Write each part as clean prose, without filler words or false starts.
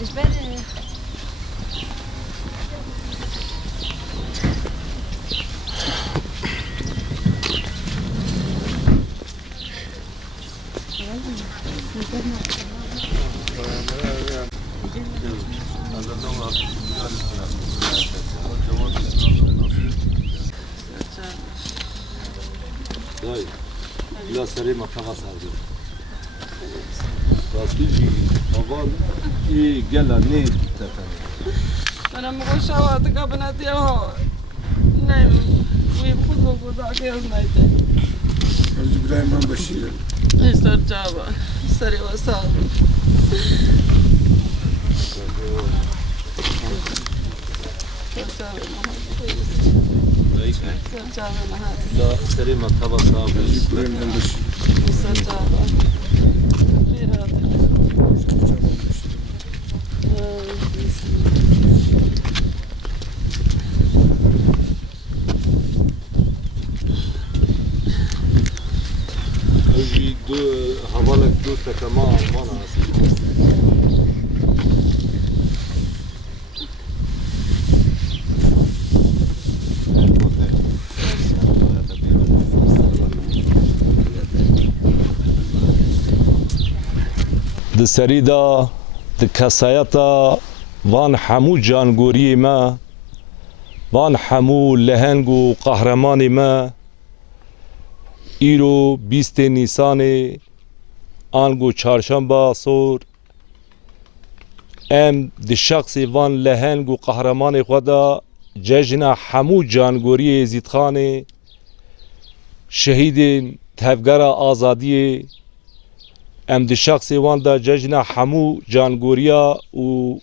Ich werde Dai, la saremo a Cavassardi. Raskiji, aval, gela ne tefani. أنا مغش عواتك بناتي أهو نايم ويبخذ بخذ عكيز نايتي إبراهيم من بشير يستر جابا سري وصاب La saremo a Cavassardi. إبراهيم من بشير يستر جابا خير هذا Evi havalek dosta kama mana asi. Di serî da di kesayeta van hemû cangoriyê me, van hemû leheng û qehremanê me îro 20 Nîsanê ango çarşamba sor em di şexsê van leheng û qehremanê xwe da cejna hemû cangoriyê Zîdxanê şehîdên tevgera azadiyê em di şexsê wan da cejna hemû cangoriya û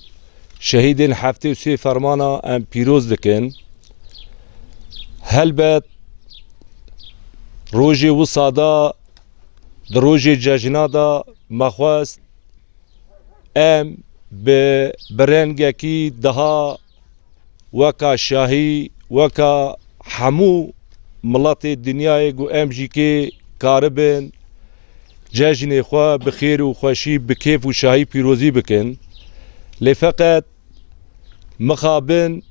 şehîdên heftê û sê fermana em pîroz dikin. Helbet rojê wisa da di rojê cejna da me xwest em bi rengekî daha weka şahî weka hemû miletê dinyayê got em jî kê karibin cejnê xwe bi xêr û xweşî bi kêf û şahî pîrozî bikin. Lê feqet mixabin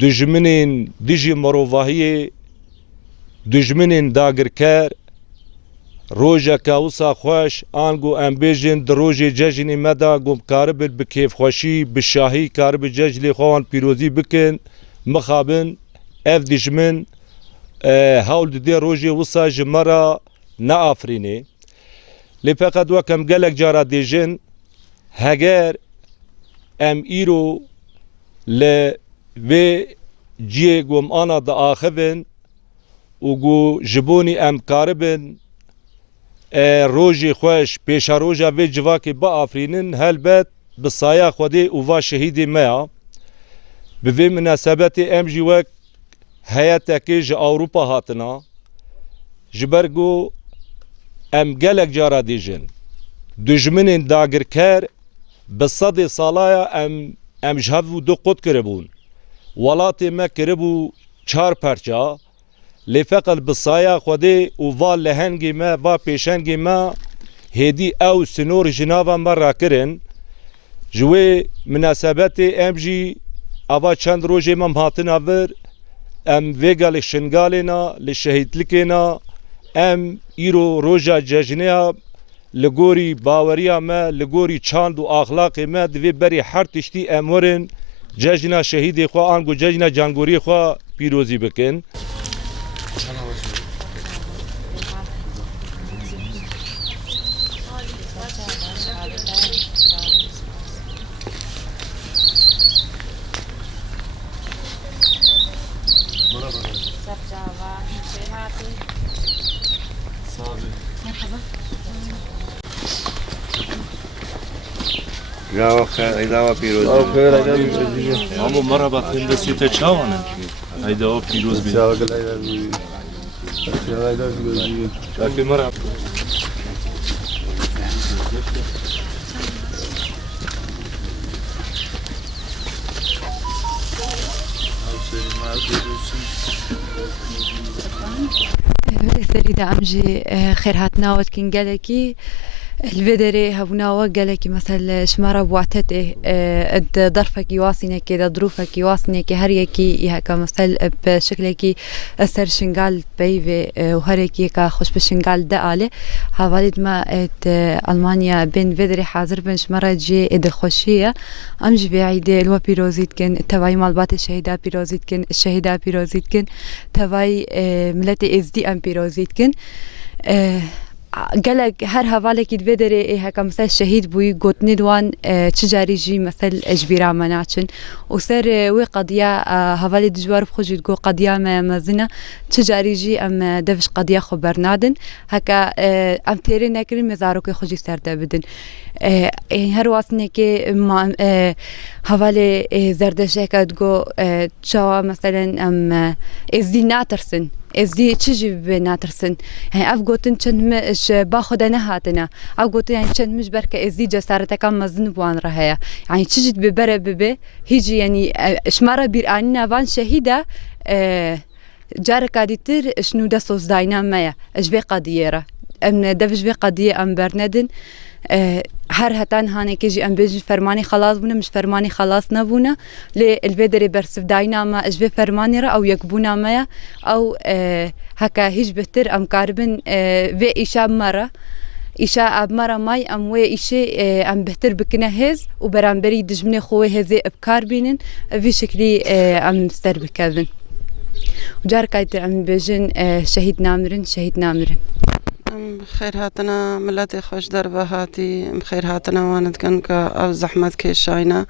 dijminên dijî mirovahiyê dijminên dagirker rojeka wisa xweş ango em bêjin di rojê cejnê me da got karibin bi kêfxweşî bi şahî karibin cejnê xwe wan pîrozî bikin mixabin ev dijmin hewl didê rojê wisa ji me ra neafirîne. Lê feqet wek em gelek cara dêjin heger em îro li vê ciyê gomana diaxivin û got ji bonî em karibin rojê xweş pêşa roja vê civakê biafirînin helbet bi saya Xwedê û va şehîdê me ya. Bi vê münasebetê em jî wek heyetekê ji Awropa hatina ji ber got em gelek cara dêjin dijminên dagirker bi sedê salaya em ji hev û du qut kiribûn. Welatê me kiribû çar perça lê feqet bi saya Xwedê û va lehengê me va pêşengê me hêdî ew sinor ji nava me rakirin. Ji wê münasebetê em jî ava çend rojê me hatina vir em vêga li şingalê na li şehîdlikê na em îro roja cejnêya li gorî baweriya me li gorî çand û axlaqê me di vê berê her tiştî em werin cejna şehîdê xwe ango cejna cangoriyê xwe pîrozî bikin. Bravo خير إذا بيروز Ama merhaba tendesi te çavanın. Hayda o pîroz bin. Şakir merhaba. سريدة أمجي خير هاتنا وتكين جالكي الفيدري هبناوا جالكي مثل شمارة بوعتته اد ظرفك يواصينك دا ظروفك يواصينك هريكي يهكا مثل بشكلكي أثر شنغال بيفي وهريكي كا خوش بشنغال دقالي هوالد ما اد ألمانيا بين فيدري حاضر بين شمارة جي اد الخوشية أمجي بعيدة الوا بيروزيت كن تواي مالبات الشهيدة بيروزيت كن الشهيدة بيروزيت كن تواي ملتي ازدي ام بيروزيت كن قالك هر هوالك الفيدري إيه هكا مثل شهيد بوي قوت ندوان تجاري جي مثل اجبيرا مناچن وسر وي قضية هوالي دجوار بخوجي تقو قضية ما زنا تجاري جي ام دفش قضية خبرنادن هكا ام تيري نكرين مزاروكي خوجي سر دابدن هر واسنه که حواله زردشه که تقو تشوا مثلا ام ازدي ناترسن ازدي تشجي بناترسن يعني اف قوتن چند مش باخد نهاتنا اف قوتن يعني چند مش بركه ازدي جسارتك مزن بوان رهيا يعني تشجي ببره ببه هيجي يعني شماره بيراننا وان شهيده جارك ديتر شنو دا سوز داينا مايا اجبي قضيه ام دفش بي قضيه ام برندن هر هتان هاني كيجي ام بيجي فرماني خلاص بونا مش فرماني خلاص نبونا للبدري برسف داينا ما اجبي فرماني را او يكبونا مايا او هكا هيج بهتر ام كاربن في ايشاب مرة إيشا أب مرة ماي أم وي إيشي أم بهتر بكنا هز وبرامبري دجمني خوي هزي أبكار بينن في شكلي أم ستر بكذن وجار كايت أم بيجن شهيد نامرن شهيد نامرن خير هاتنا ملاتي خوش دربه هاتي خير هاتنا واند كان كأو زحمت كيشاينا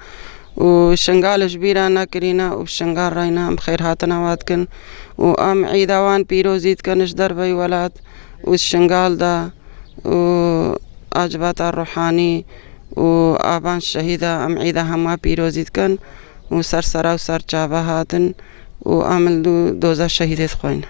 وشنغال جبيرا ناكرينا وبشنغال راينا خير هاتنا واتكن وام عيدوان بيروزيت كانش دربي ولاد والشنغال دا وأجبات الروحاني وآبان الشهيدة أم عيدة هما بيروزيت كان وسرسرا وسر جابا هاتن وعمل دوزا شهيدة خوين